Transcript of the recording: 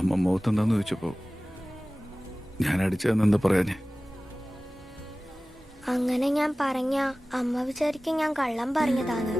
അമ്മ മുഖത്തെന്താന്ന് ചോദിച്ചപ്പോ ഞാൻ അടിച്ചതെന്നെന്താ പറയാനേ? അങ്ങനെ ഞാൻ പറഞ്ഞ അമ്മ വിചാരിക്കും ഞാൻ കള്ളം പറഞ്ഞതാണ്.